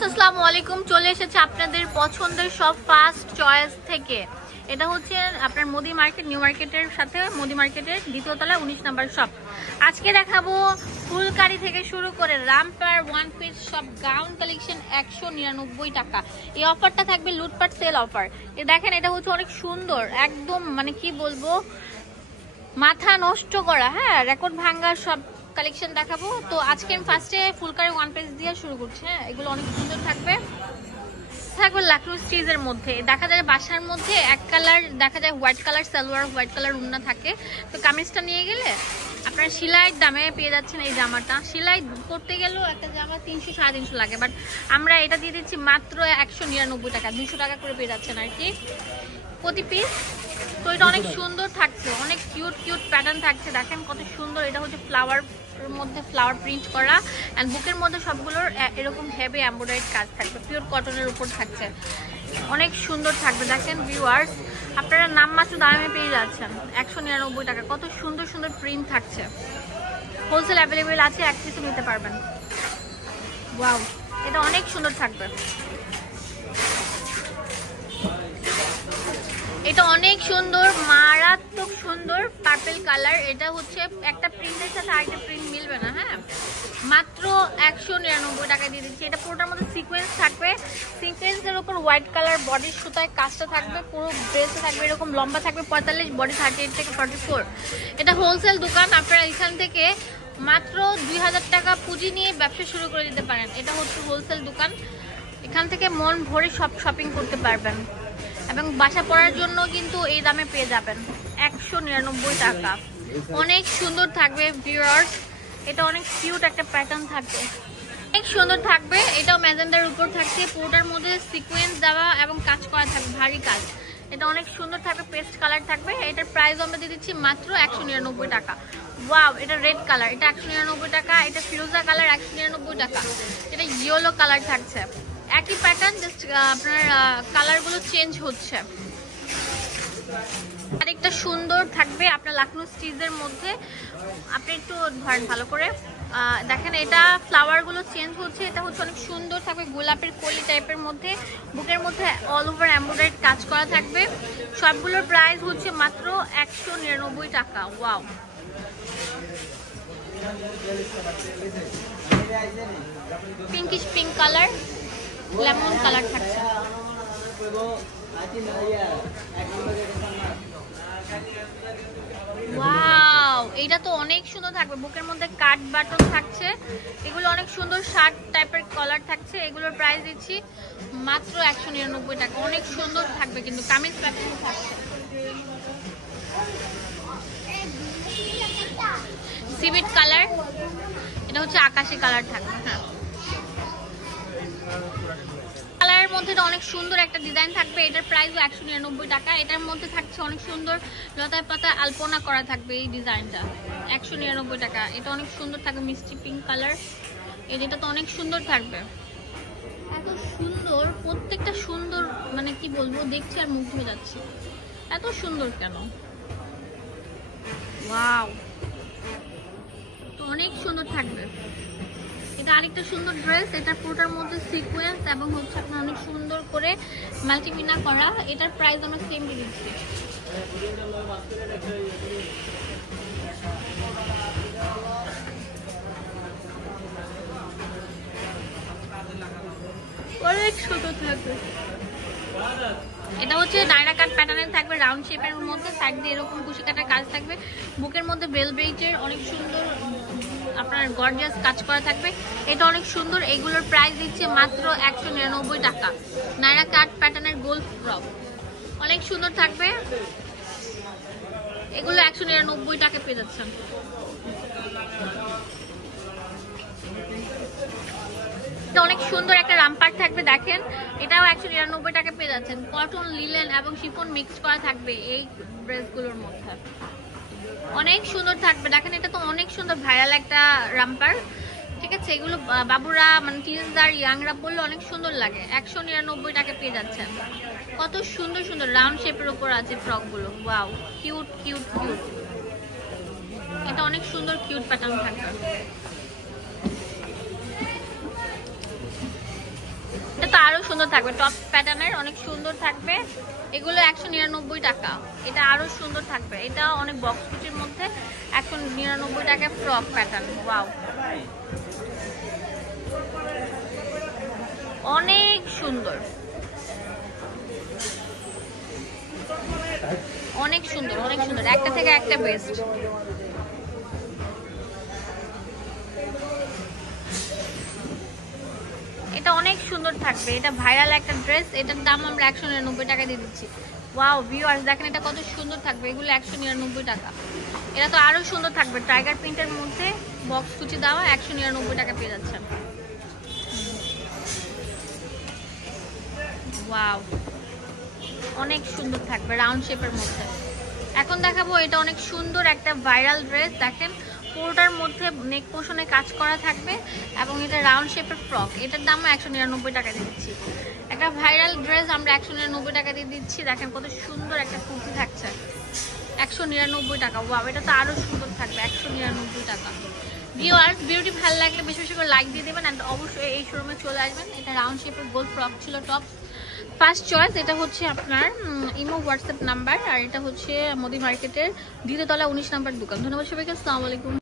Viewers আসসালামু আলাইকুম, চলে এসেছে আপনাদের পছন্দের সব ফার্স্ট চয়েস থেকে। এটা হচ্ছে আপনার মোদি মার্কেট, নিউ মার্কেটের সাথে মোদি মার্কেটের দ্বিতীয় তলা 19 নম্বর শপ। আজকে দেখাবো ফুলকারি থেকে শুরু করে রামপার ওয়ান পিস সব গাউন কালেকশন 199 টাকা। এই অফারটা থাকবে লুটপাট সেল অফার। এ দেখেন, এটা হচ্ছে অনেক সুন্দর, একদম মানে কি বলবো, মাথা নষ্ট করা, হ্যাঁ রেকর্ড ভাঙ্গার সব কালেকশন দেখাবো। তো আজকে আমি ফার্স্টে ফুলকারি ওয়ান পিস দিয়ে শুরু করছি। হ্যাঁ, এগুলো অনেক সুন্দর থাকবে লাকড়ু স্টিচের মধ্যে। দেখা যায় বাসার মধ্যে এক কালার, দেখা যায় white colour salwar, white colour উন্না থাকে। তো কামিজটা নিয়ে গেলে আপনারা সেলাইয়ের দামে পেয়ে যাচ্ছেন এই জামাটা। সেলাই করতে গেলেও একটা জামা 300-350 লাগে, বাট আমরা এটা দিয়ে দিচ্ছি মাত্র 199 টাকা, 200 টাকা করে পেয়ে যাচ্ছেন আর কি প্রতি পিস। তো এটা অনেক সুন্দর থাকছে, অনেক কিউট কিউট প্যাটার্ন থাকছে। দেখেন কত সুন্দর, এটা হচ্ছে ফ্লাওয়ার মধ্যে ফ্লাওয়ার প্রিন্ট করা, এন্ড বুকের মধ্যে সবগুলোর এরকম হেভি এমব্রয়ডারি কাজ থাকবে, পিওর কটনের উপর থাকছে, অনেক সুন্দর থাকবে। দেখেন ভিউয়ার্স, আপনারা নামমাত্র দামে পেয়ে যাচ্ছেন 199 টাকা। কত সুন্দর সুন্দর প্রিন্ট থাকছে, হোলসেল অ্যাভেলেবেল আছে, এক পিসও নিতে পারবেন। ওয়াও, এটা অনেক সুন্দর থাকবে, এটা অনেক সুন্দর, মারাত্মক সুন্দর পার্পল কালার। এটা হচ্ছে একটা প্রিন্টের সাথে আরেকটা প্রিন্ট মিলবে না। হ্যাঁ, মাত্র 199 টাকা দিয়ে দিচ্ছি। এটা পুরোটার মধ্যে সিকোয়েন্স থাকবে, সিকোয়েন্সের উপর হোয়াইট কালার বডির সুতায় কাজটা থাকবে, পুরো ড্রেসে থাকবে এরকম লম্বা থাকবে 45, বডি 38 থেকে 44। এটা হোলসেল দোকান, আপনারা এখান থেকে মাত্র 2000 টাকা পুঁজি নিয়ে ব্যবসা শুরু করে দিতে পারেন। এটা হচ্ছে হোলসেল দোকান, এখান থেকে মন ভরে সব শপিং করতে পারবেন, এবং বাসা পড়ার জন্য কিন্তু এই দামে পেয়ে যাবেন 199 টাকা। অনেক সুন্দর থাকবে ভিউয়ার্স, এটা অনেক কিউট একটা প্যাটার্ন থাকবে, অনেক সুন্দর থাকবে। এটাও ম্যাজেন্ডার উপর থাকছে, পুরোটার মধ্যে সিকোয়েন্স দেওয়া এবং কাজ করা থাকবে, ভারী কাজ। এটা অনেক সুন্দর থাকবে, পেস্ট কালার থাকবে। এটার প্রাইস আমরা দিয়ে দিচ্ছি মাত্র 199 টাকা। ওয়াও, এটা রেড কালার, এটা 199 টাকা। এটা ফিরোজা কালার 199 টাকা। এটা ইয়েলো কালার থাকছে, একই প্যাটার্ন, জাস্ট আপনার কালারগুলো চেঞ্জ হচ্ছে। আরেকটা সুন্দর থাকবে আপনার লাকনো স্টিচের মধ্যে, আপনি একটু ধরেন ভালো করে দেখেন, এটা ফ্লাওয়ারগুলো চেঞ্জ হচ্ছে। এটা হচ্ছে অনেক সুন্দর থাকবে, গোলাপের কলি টাইপের মধ্যে, বুকের মধ্যে অল ওভার এমব্রয়ডারি কাজ করা থাকবে। সবগুলোর প্রাইস হচ্ছে মাত্র 199 টাকা। Wow, pinkish pink colour, lemon colour থাকছে। ওয়াও, এইটা তো অনেক সুন্দর থাকবে, বুকের মধ্যে কাট বাটন থাকছে, এগুলো অনেক সুন্দর শার্ট টাইপের কলার থাকছে। এগুলোর প্রাইস দিচ্ছি মাত্র 199 টাকা। অনেক সুন্দর থাকবে, কিন্তু কামিজ প্যাটার্ন থাকছে। সিভিট কালার, এটা হচ্ছে আকাশি কালার থাকবে। হ্যাঁ, কালারের মধ্যে অনেক সুন্দর একটা ডিজাইন থাকবে, এটার প্রাইস 199 টাকা। এটার মধ্যে থাকছে অনেক সুন্দর লতায় পাতা আলপনা করা থাকবে, এই ডিজাইনটা 199 টাকা। এটা অনেক সুন্দর থাকবে, মিষ্টি পিঙ্ক কালার, এটা তো অনেক সুন্দর থাকবে, এত সুন্দর, প্রত্যেকটা সুন্দর, মানে কি বলবো, দেখছি আর মুগ্ধ হয়ে যাচ্ছি, এত সুন্দর কেন। ওয়াও, তো অনেক সুন্দর থাকবে। এটা আরেকটা সুন্দর ড্রেস, এটা পুরোটার মধ্যে সিকোয়েন্স এবং হচ্ছে আপনার অনেক সুন্দর করে মাল্টিমিনা করা। এটার প্রাইস আমরা সেম দিয়ে দিচ্ছি। অনেক সুন্দর থাকবে, এটা হচ্ছে নায়রা কাট প্যাটার্নের থাকবে, রাউন্ড শেপের মধ্যে, সাইড দিয়ে এরকম কুশি কাটার কাজ থাকবে, বুকের মধ্যে বেলভেটের অনেক সুন্দর আপনার গর্জিয়াস কাজ করা থাকবে। এটা অনেক সুন্দর, এগুলোর প্রাইস দিচ্ছে মাত্র 199 টাকা। নায়রা কাট প্যাটার্নের গোল ফ্রক অনেক সুন্দর থাকবে, এগুলো 199 টাকা পেয়ে যাচ্ছেন। অনেক সুন্দর একটা রামপার থাকবে, দেখেন এটাও 199 টাকা পেয়ে যাচ্ছেন। কটন, লিলেন এবং শিফন মিক্স করা থাকবে এই ড্রেসগুলোর মধ্যে, অনেক সুন্দর থাকবে। দেখেন, এটা তো অনেক সুন্দর ভাইরাল একটা রামপার, ঠিক আছে। এগুলো বাবুরা, মানে টিনেজার ইয়াংরা পরলে অনেক সুন্দর লাগে। 199 টাকা পেয়ে যাচ্ছেন। কত সুন্দর সুন্দর রাউন্ড শেপের উপর আছে ফ্রকগুলো। ওয়াও, কিউট কিউট কিউট, এটা অনেক সুন্দর কিউট প্যাটার্ন থাকবে। সুন্দর থাকবে, টপ প্যাটার্নের অনেক সুন্দর থাকবে। এগুলো 199 টাকা। এটা আরো সুন্দর থাকবে, এটা অনেক বক্স কুচির মধ্যে 199 টাকায় ফ্রক প্যাটার্ন। ওয়াও, অনেক সুন্দর, অনেক সুন্দর, অনেক সুন্দর, একটা থেকে একটা বেস্ট। এটা অনেক সুন্দর থাকবে, এটা ভাইরাল একটা ড্রেস। এটার দাম আমরা 199 টাকা দিয়ে দিচ্ছি। ওয়াও ভিউয়ার্স, দেখেন এটা কত সুন্দর থাকবে। এগুলো 199 টাকা। এটা তো আরো সুন্দর থাকবে, টাইগার প্রিন্টের মধ্যে বক্স কুচি দেওয়া, 199 টাকা পেয়ে যাচ্ছেন। ওয়াও, অনেক সুন্দর থাকবে, রাউন্ড শেপের মধ্যে। এখন দেখাবো এটা অনেক সুন্দর একটা ভাইরাল ড্রেস। দেখেন পুরোটার মধ্যে নেক পোর্শনে কাজ করা থাকবে এবং এটা রাউন্ড শেপের ফ্রক। এটার দাম 199 টাকা দিয়ে দিচ্ছি। একটা ভাইরাল ড্রেস আমরা 199 টাকা দিয়ে দিচ্ছি। দেখেন কত সুন্দর একটা কুর্তি থাকছে, 199 টাকা। ওয়াও, এটা তো আরো সুন্দর থাকবে, 199 টাকা। ভিউয়ার্স, ভিডিওটি ভালো লাগলে বেশি বেশি করে লাইক দিয়ে দেবেন আর অবশ্যই এই শোরুমে চলে আসবেন। এটা রাউন্ড শেপের গোল ফ্রক ছিল, টপ ফার্স্ট চয়েস। এটা হচ্ছে আপনার ইমো হোয়াটসঅ্যাপ নাম্বার, আর এটা হচ্ছে মোদি মার্কেটের দ্বিতীয় তলা 19 নাম্বার দোকান। ধন্যবাদ সবাইকে, আসসালামু আলাইকুম।